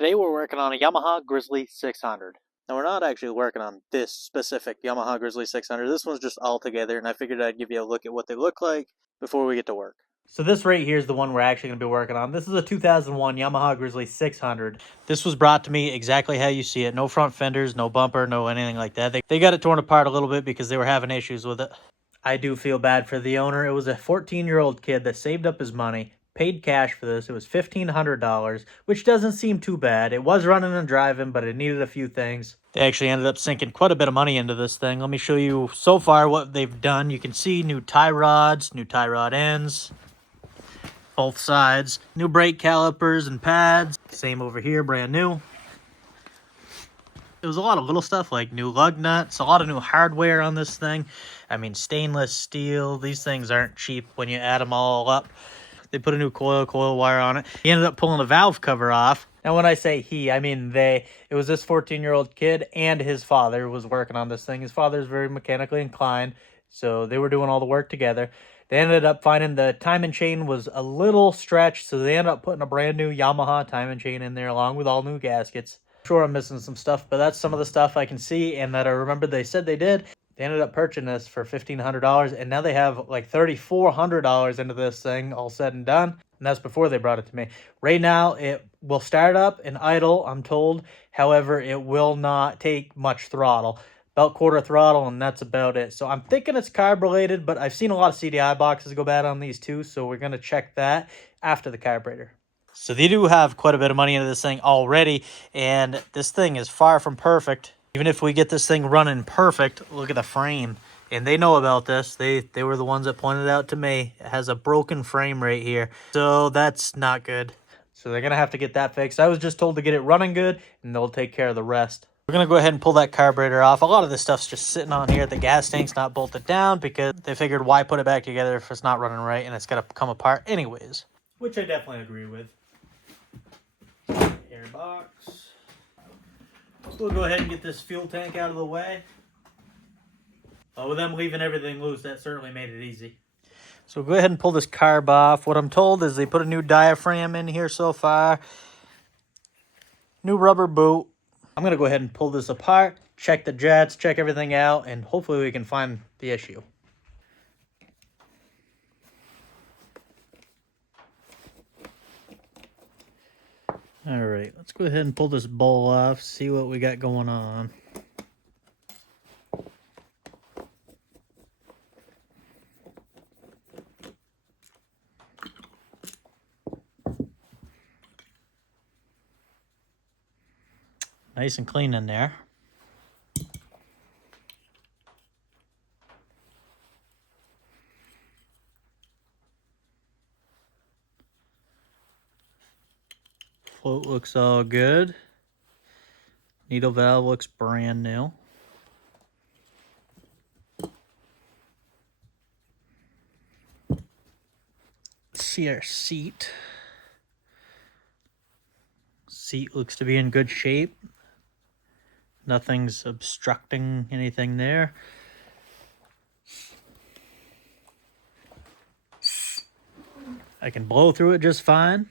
Today we're working on a Yamaha Grizzly 600. Now we're not actually working on this specific Yamaha Grizzly 600. This one's just all together, and I figured I'd give you a look at what they look like before we get to work. So this right here is the one we're actually going to be working on. This is a 2001 Yamaha Grizzly 600. This was brought to me exactly how you see it. No front fenders, no bumper, no anything like that. They got it torn apart a little bit because they were having issues with it. I do feel bad for the owner. It was a 14-year-old kid that saved up his money, paid cash for this. It was $1,500, which doesn't seem too bad. It was running and driving, but it needed a few things. They actually ended up sinking quite a bit of money into this thing. Let me show you so far what they've done. You can see new tie rods, new tie rod ends, both sides, new brake calipers and pads. Same over here, brand new. It was a lot of little stuff like new lug nuts, a lot of new hardware on this thing. I mean, stainless steel. These things aren't cheap when you add them all up. They put a new coil wire on it. He ended up pulling the valve cover off. And when I say he, I mean they. It was this 14-year-old kid and his father was working on this thing. His father's very mechanically inclined, so they were doing all the work together. They ended up finding the timing chain was a little stretched, so they ended up putting a brand new Yamaha timing chain in there along with all new gaskets. Sure, I'm missing some stuff, but that's some of the stuff I can see and that I remember they said they did. They ended up purchasing this for $1,500, and now they have like $3,400 into this thing, all said and done. And that's before they brought it to me. Right now, it will start up and idle, I'm told. However, it will not take much throttle. About quarter throttle, and that's about it. So I'm thinking it's carb related, but I've seen a lot of CDI boxes go bad on these too, so we're going to check that after the carburetor. So they do have quite a bit of money into this thing already, and this thing is far from perfect. Even if we get this thing running perfect, look at the frame. And they know about this. They were the ones that pointed it out to me. It has a broken frame right here. So that's not good. So they're going to have to get that fixed. I was just told to get it running good, and they'll take care of the rest. We're going to go ahead and pull that carburetor off. A lot of this stuff's just sitting on here. The gas tank's not bolted down because they figured why put it back together if it's not running right and it's going to come apart anyways. Which I definitely agree with. Air box. We'll go ahead and get this fuel tank out of the way. With them leaving everything loose, that certainly made it easy. So go ahead and pull this carb off. What I'm told is they put a new diaphragm in here so far. New rubber boot. I'm going to go ahead and pull this apart, check the jets, check everything out, and hopefully we can find the issue. All right, let's go ahead and pull this bowl off, see what we got going on. Nice and clean in there. Float looks all good. Needle valve looks brand new. Let's see our seat. Seat looks to be in good shape. Nothing's obstructing anything there. I can blow through it just fine.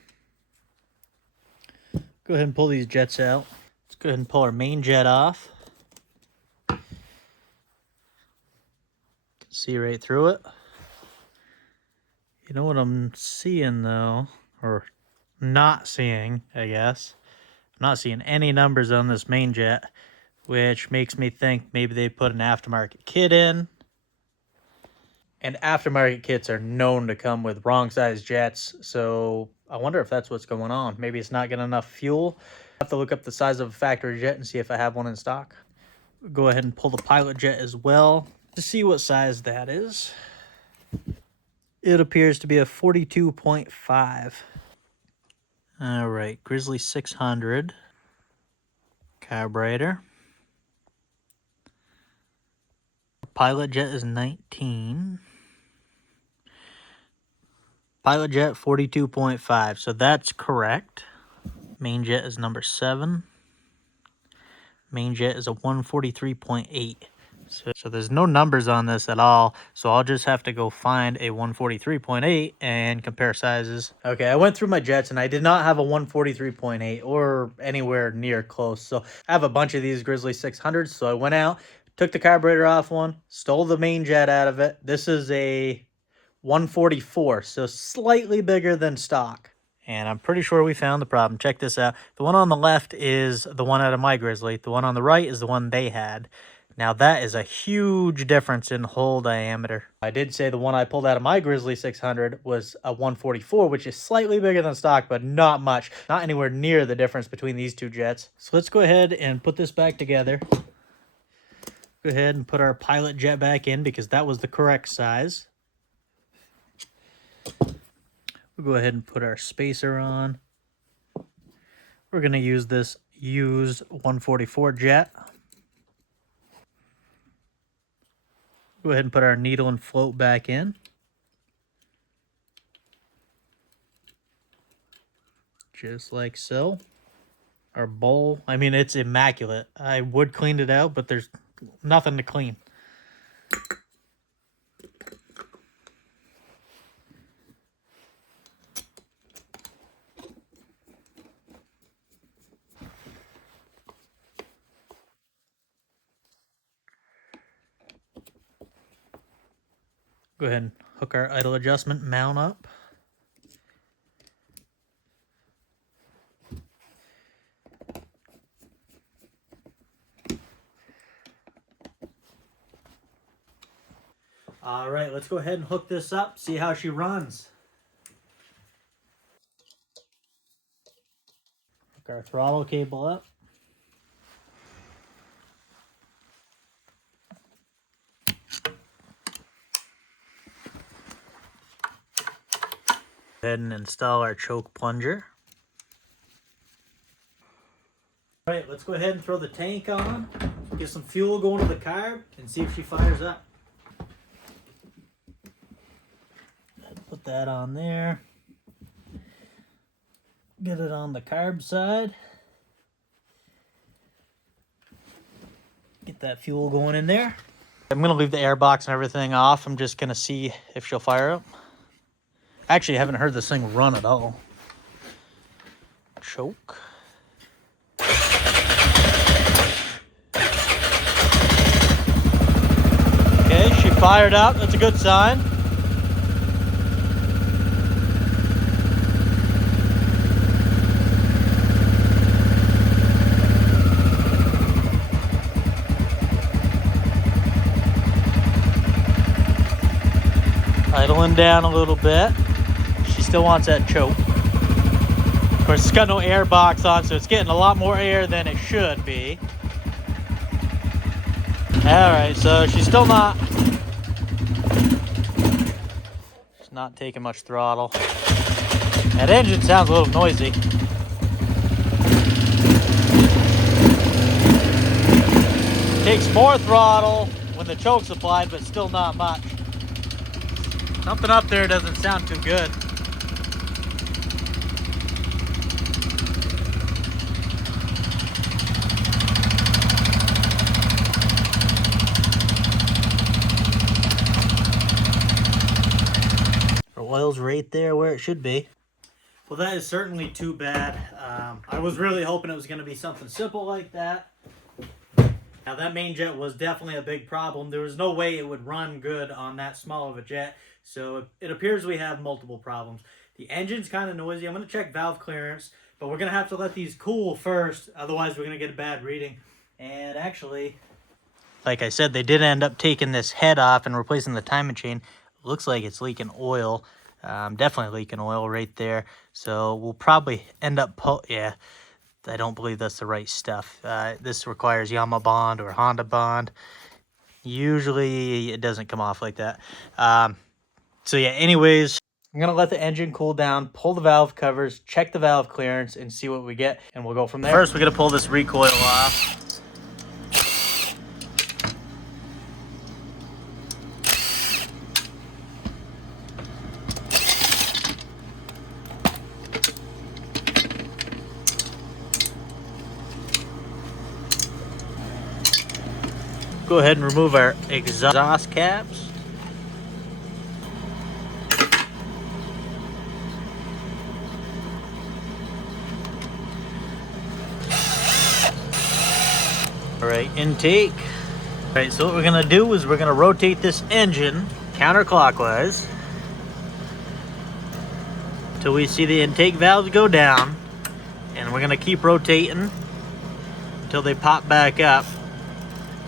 Go ahead and pull these jets out. Let's go ahead and pull our main jet off. See right through it. You know what I'm seeing though, or not seeing, I guess. I'm not seeing any numbers on this main jet, which makes me think maybe they put an aftermarket kit in. And aftermarket kits are known to come with wrong size jets, so I wonder if that's what's going on. Maybe it's not getting enough fuel. I have to look up the size of a factory jet and see if I have one in stock. Go ahead and pull the pilot jet as well to see what size that is. It appears to be a 42.5. All right, Grizzly 600. Carburetor. Pilot jet is 19. Pilot jet 42.5, so that's correct. Main jet is number 7. Main jet is a 143.8. So there's no numbers on this at all, so I'll just have to go find a 143.8 and compare sizes. Okay, I went through my jets and I did not have a 143.8 or anywhere near close. So I have a bunch of these Grizzly 600s, so I went out, took the carburetor off one, stole the main jet out of it. This is a 144, so slightly bigger than stock. And I'm pretty sure we found the problem. Check this out. The one on the left is the one out of my Grizzly. The one on the right is the one they had. Now that is a huge difference in hole diameter. I did say the one I pulled out of my Grizzly 600 was a 144, which is slightly bigger than stock, but not much. Not anywhere near the difference between these two jets. So let's go ahead and put this back together. Go ahead and put our pilot jet back in because that was the correct size. We'll go ahead and put our spacer on. We're going to use this used 144 jet. Go ahead and put our needle and float back in. Just like so. Our bowl, I mean, it's immaculate. I would clean it out, but there's nothing to clean. Go ahead and hook our idle adjustment mount up. All right, let's go ahead and hook this up, see how she runs. Hook our throttle cable up. Go ahead and install our choke plunger. All right, let's go ahead and throw the tank on, get some fuel going to the carb, and see if she fires up. Put that on there. Get it on the carb side. Get that fuel going in there. I'm going to leave the air box and everything off. I'm just going to see if she'll fire up. Actually, I haven't heard this thing run at all. Choke. Okay, she fired up. That's a good sign. Idling down a little bit. She still wants that choke. Of course, it's got no air box on, so it's getting a lot more air than it should be. Alright, so she's still not taking much throttle. That engine sounds a little noisy. Takes more throttle when the choke's applied, but still not much. Something up there doesn't sound too good. Our oil's right there where it should be. Well, that is certainly too bad. I was really hoping it was going to be something simple like that. Now, that main jet was definitely a big problem. There was no way it would run good on that small of a jet. So it appears we have multiple problems. The engine's kind of noisy. I'm going to check valve clearance, but we're going to have to let these cool first. Otherwise, we're going to get a bad reading. And actually, like I said, they did end up taking this head off and replacing the timing chain. Looks like it's leaking oil. Definitely leaking oil right there. So we'll probably end up... Yeah, I don't believe that's the right stuff. This requires Yamaha bond or Honda bond. Usually, it doesn't come off like that. So yeah, anyways, I'm going to let the engine cool down, pull the valve covers, check the valve clearance, and see what we get, and we'll go from there. First, we're going to pull this recoil off. Go ahead and remove our exhaust caps. Alright, intake. Alright, so what we're going to do is we're going to rotate this engine counterclockwise until we see the intake valves go down, and we're going to keep rotating until they pop back up.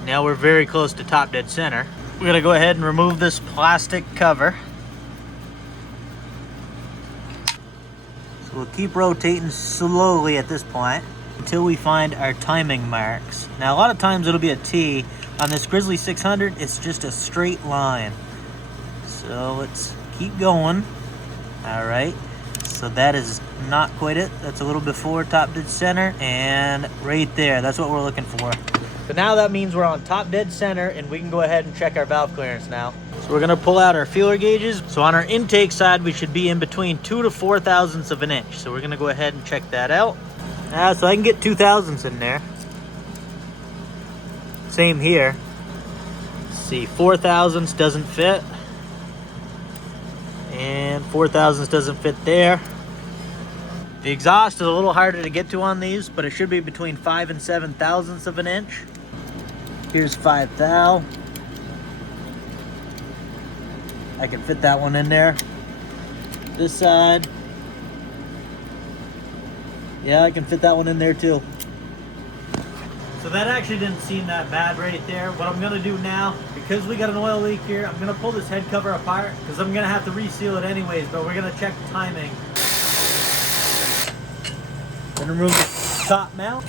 Now we're very close to top dead center. We're going to go ahead and remove this plastic cover. So we'll keep rotating slowly at this point until we find our timing marks. Now a lot of times it'll be a T. On this Grizzly 600, it's just a straight line. So let's keep going. All right, so that is not quite it. That's a little before top dead center, and right there, that's what we're looking for. So now that means we're on top dead center, and we can go ahead and check our valve clearance now. So we're gonna pull out our feeler gauges. So on our intake side, we should be in between 2 to 4 thousandths of an inch. So we're gonna go ahead and check that out. So I can get 2 thousandths in there. Same here. Let's see, 4 thousandths doesn't fit. And 4 thousandths doesn't fit there. The exhaust is a little harder to get to on these, but it should be between 5 and 7 thousandths of an inch. Here's 5 thou. I can fit that one in there. This side. Yeah, I can fit that one in there too. So that actually didn't seem that bad right there. What I'm gonna do now, because we got an oil leak here, I'm gonna pull this head cover apart because I'm gonna have to reseal it anyways, but we're gonna check the timing. Then remove the top mount.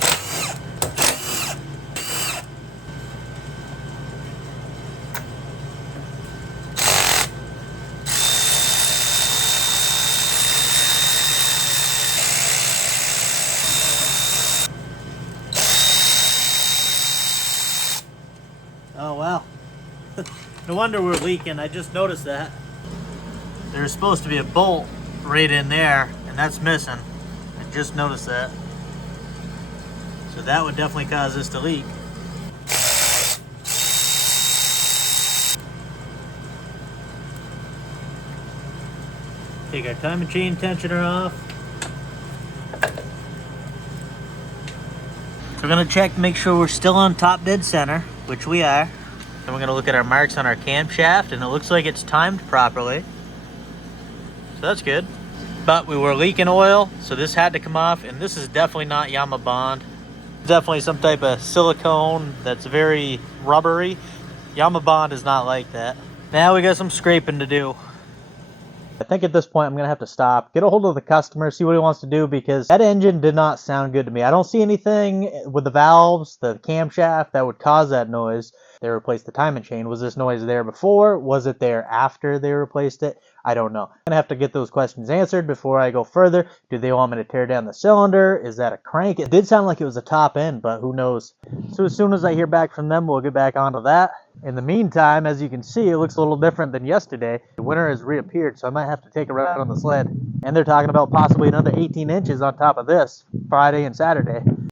Oh wow. No wonder we're leaking. I just noticed that. There's supposed to be a bolt right in there, and that's missing. I just noticed that. So that would definitely cause this to leak. Take our timing chain tensioner off. We're gonna check to make sure we're still on top dead center, which we are. Then we're gonna look at our marks on our camshaft, and it looks like it's timed properly. So that's good. But we were leaking oil, so this had to come off, and this is definitely not Yamaha Bond. It's definitely some type of silicone that's very rubbery. Yamaha Bond is not like that. Now we got some scraping to do. I think at this point I'm gonna have to stop, get a hold of the customer, see what he wants to do, because that engine did not sound good to me. I don't see anything with the valves, the camshaft, that would cause that noise. They replaced the timing chain. Was this noise there before? Was it there after they replaced it? I don't know. I'm gonna have to get those questions answered before I go further. Do they want me to tear down the cylinder? Is that a crank? It did sound like it was a top end, but who knows? So as soon as I hear back from them, we'll get back onto that. In the meantime, as you can see, it looks a little different than yesterday. The winter has reappeared, so I might have to take a ride on the sled. And they're talking about possibly another 18 inches on top of this Friday and Saturday.